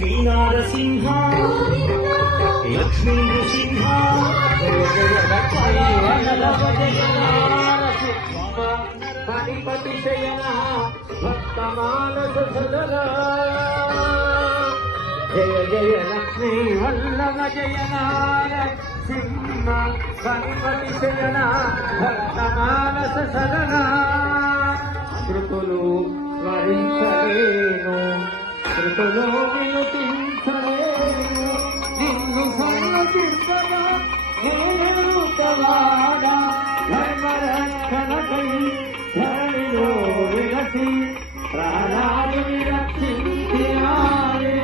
శ్రీనారసింహ లక్ష్మీ నృసింహ పనిపతి శయన భక్తమానస సదరా జయ జయ లక్ష్మీ వల్లభ జయ నారసింహ పనిపతి శయన భక్తమానస సదరా కృతులు స్మరించలేను కృతులు వినుతించలేను నిన్ను సన్నతించగా నేరుతవాడా ధర్మరక్షణకై ధరణిలో విరసి ప్రాణాలు విరక్షించారే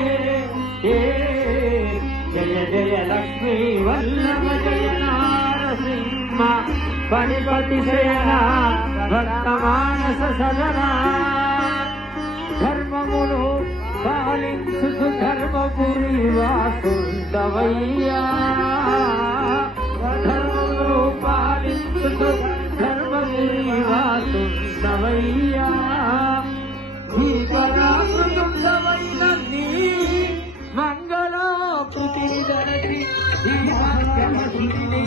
జయ జయ లక్ష్మీ వల్లభ జయ నారసింహ పనిపతి శయన భక్తమానస సదనా ధర్మమును పాలించు ధర్మపురి వాసుండవయ్యా ధర్మమును పాలించు ధర్మపురి వాసుండవయ్యా ఈ పరాకృతమైన నీ మంగళాకృతి ధరతి ఈ మంగళకృతిని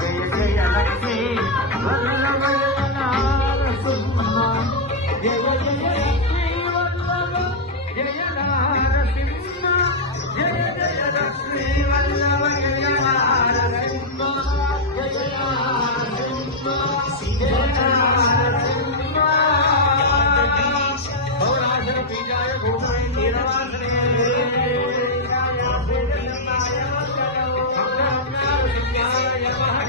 జయ జయ లక్ష్మీ వల్లభ జయ జయ లక్ష్మీ వల్లభ జయ నారసింహ జయ జయ లక్ష్మీ వల్లభ జయ నారసింహ జయ నారసింహ జయ నారసింహ గౌరాజన బీజాయ భూమాయ నీరవాసనే మంగళ